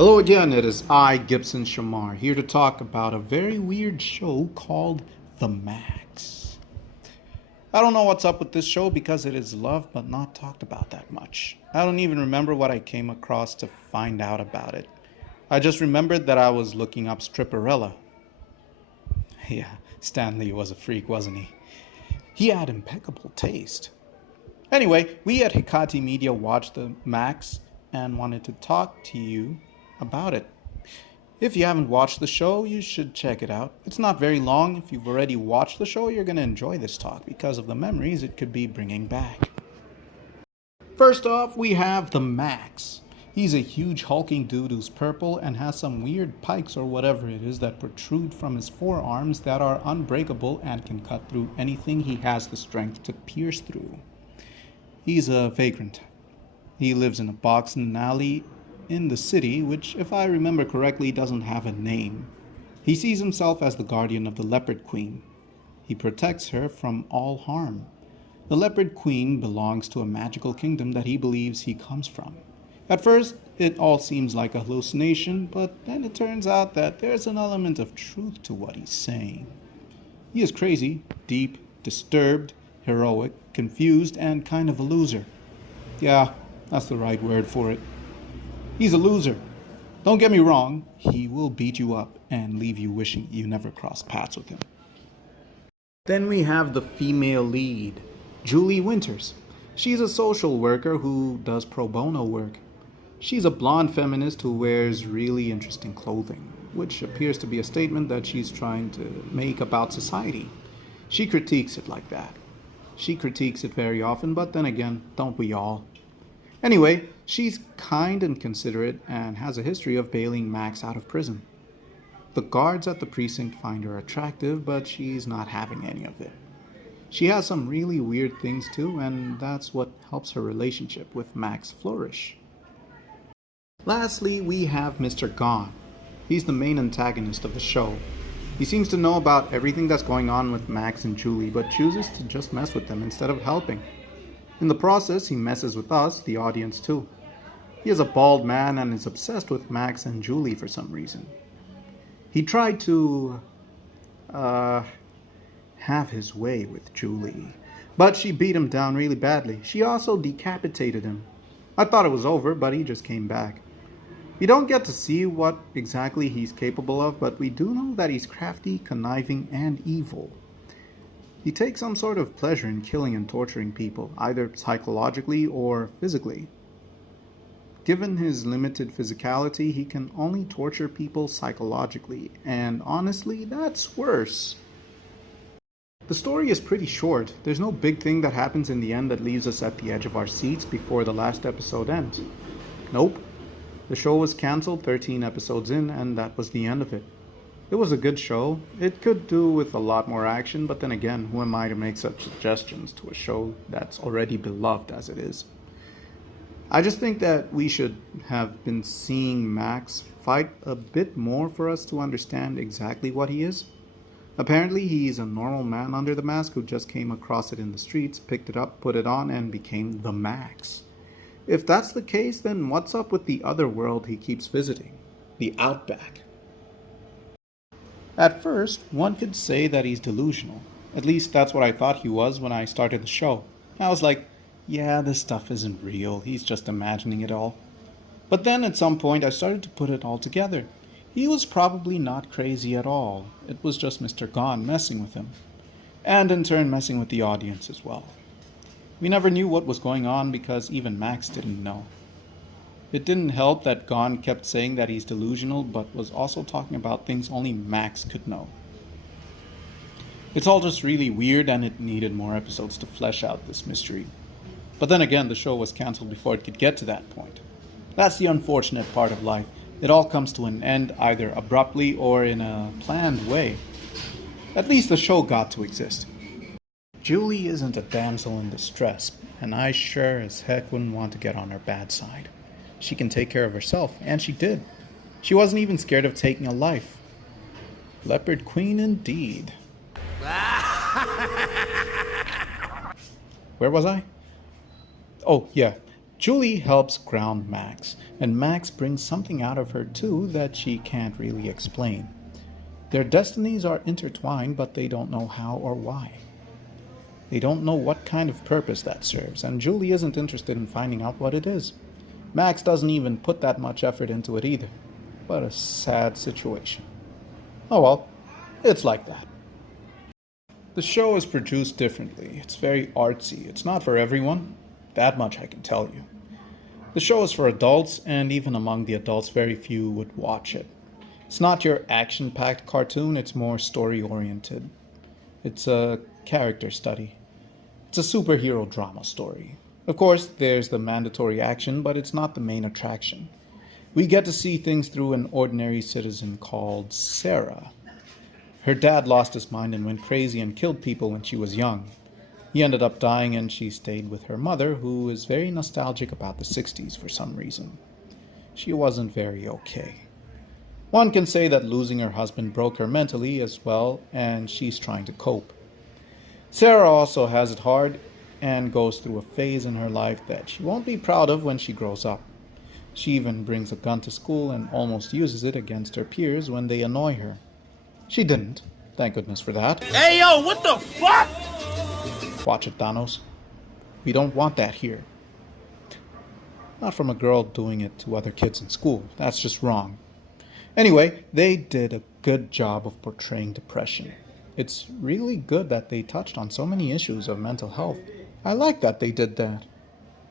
Hello again, it is I, Gibson Shamar, here to talk about a very weird show called The Maxx. I don't know what's up with this show because it is loved but not talked about that much. I don't even remember what I came across to find out about it. I just remembered that I was looking up Stripperella. Yeah, Stanley was a freak, wasn't he? He had impeccable taste. Anyway, we at Hikati Media watched The Maxx and wanted to talk to you about it. If you haven't watched the show, you should check it out. It's not very long. If you've already watched the show, you're going to enjoy this talk because of the memories it could be bringing back. First off, we have the Maxx. He's a huge hulking dude who's purple and has some weird pikes or whatever it is that protrude from his forearms that are unbreakable and can cut through anything he has the strength to pierce through. He's a vagrant. He lives in a box in an alley in the city, which, if I remember correctly, doesn't have a name. He sees himself as the guardian of the Leopard Queen. He protects her from all harm. The Leopard Queen belongs to a magical kingdom that he believes he comes from. At first, it all seems like a hallucination, but then it turns out that there's an element of truth to what he's saying. He is crazy, deep, disturbed, heroic, confused, and kind of a loser. Yeah, that's the right word for it. He's a loser. Don't get me wrong, he will beat you up and leave you wishing you never crossed paths with him. Then we have the female lead, Julie Winters. She's a social worker who does pro bono work. She's a blonde feminist who wears really interesting clothing, which appears to be a statement that she's trying to make about society. She critiques it like that. She critiques it very often, but then again, don't we all? Anyway, she's kind and considerate and has a history of bailing Max out of prison. The guards at the precinct find her attractive, but she's not having any of it. She has some really weird things too, and that's what helps her relationship with Max flourish. Lastly, we have Mr. Gone. He's the main antagonist of the show. He seems to know about everything that's going on with Max and Julie, but chooses to just mess with them instead of helping. In the process, he messes with us, the audience, too. He is a bald man and is obsessed with Max and Julie for some reason. He tried to, have his way with Julie, but she beat him down really badly. She also decapitated him. I thought it was over, but he just came back. We don't get to see what exactly he's capable of, but we do know that he's crafty, conniving, and evil. He takes some sort of pleasure in killing and torturing people, either psychologically or physically. Given his limited physicality, he can only torture people psychologically, and honestly, that's worse. The story is pretty short. There's no big thing that happens in the end that leaves us at the edge of our seats before the last episode ends. Nope. The show was cancelled 13 episodes in, and that was the end of it. It was a good show. It could do with a lot more action, but then again, who am I to make such suggestions to a show that's already beloved as it is? I just think that we should have been seeing Max fight a bit more for us to understand exactly what he is. Apparently, he's a normal man under the mask who just came across it in the streets, picked it up, put it on, and became the Maxx. If that's the case, then what's up with the other world he keeps visiting? The Outback. At first, one could say that he's delusional. At least that's what I thought he was when I started the show. I was like, yeah, this stuff isn't real. He's just imagining it all. But then at some point I started to put it all together. He was probably not crazy at all. It was just Mr. Gone messing with him. And in turn messing with the audience as well. We never knew what was going on because even Max didn't know. It didn't help that Gon kept saying that he's delusional, but was also talking about things only Max could know. It's all just really weird, and it needed more episodes to flesh out this mystery. But then again, the show was cancelled before it could get to that point. That's the unfortunate part of life. It all comes to an end either abruptly or in a planned way. At least the show got to exist. Julie isn't a damsel in distress, and I sure as heck wouldn't want to get on her bad side. She can take care of herself, and she did. She wasn't even scared of taking a life. Leopard Queen indeed. Where was I? Oh, yeah. Julie helps ground Max, and Max brings something out of her too that she can't really explain. Their destinies are intertwined, but they don't know how or why. They don't know what kind of purpose that serves, and Julie isn't interested in finding out what it is. Max doesn't even put that much effort into it either. What a sad situation. Oh well, it's like that. The show is produced differently. It's very artsy. It's not for everyone. That much I can tell you. The show is for adults, and even among the adults, very few would watch it. It's not your action-packed cartoon, it's more story-oriented. It's a character study. It's a superhero drama story. Of course, there's the mandatory action, but it's not the main attraction. We get to see things through an ordinary citizen called Sarah. Her dad lost his mind and went crazy and killed people when she was young. He ended up dying and she stayed with her mother, who is very nostalgic about the 60s for some reason. She wasn't very okay. One can say that losing her husband broke her mentally as well, and she's trying to cope. Sarah also has it hard and goes through a phase in her life that she won't be proud of when she grows up. She even brings a gun to school and almost uses it against her peers when they annoy her. She didn't, thank goodness for that. Hey yo, what the fuck? Watch it, Thanos. We don't want that here. Not from a girl doing it to other kids in school. That's just wrong. Anyway, they did a good job of portraying depression. It's really good that they touched on so many issues of mental health. I like that they did that.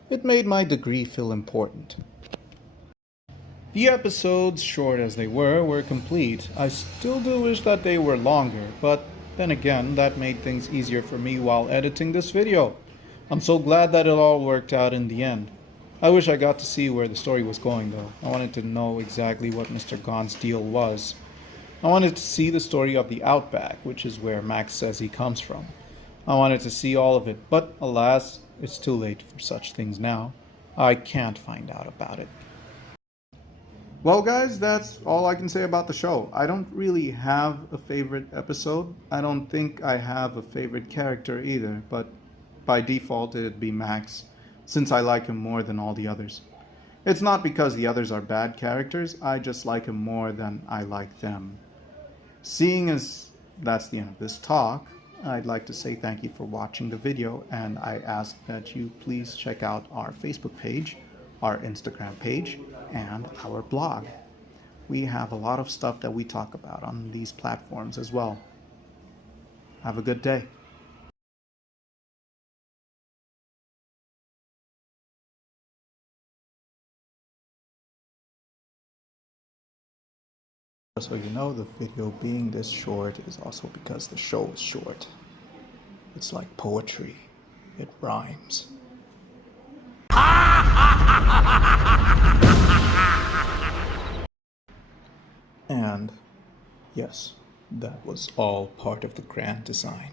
It made my degree feel important. The episodes, short as they were complete. I still do wish that they were longer, but then again, that made things easier for me while editing this video. I'm so glad that it all worked out in the end. I wish I got to see where the story was going though. I wanted to know exactly what Mr. Gon's deal was. I wanted to see the story of the Outback, which is where Max says he comes from. I wanted to see all of it, but alas, it's too late for such things now. I can't find out about it. Well guys, that's all I can say about the show. I don't really have a favorite episode. I don't think I have a favorite character either, but by default it'd be Max, since I like him more than all the others. It's not because the others are bad characters, I just like him more than I like them. Seeing as that's the end of this talk, I'd like to say thank you for watching the video, and I ask that you please check out our Facebook page, our Instagram page, and our blog. We have a lot of stuff that we talk about on these platforms as well. Have a good day. So you know, the video being this short is also because the show is short. It's like poetry. It rhymes. And yes, that was all part of the grand design.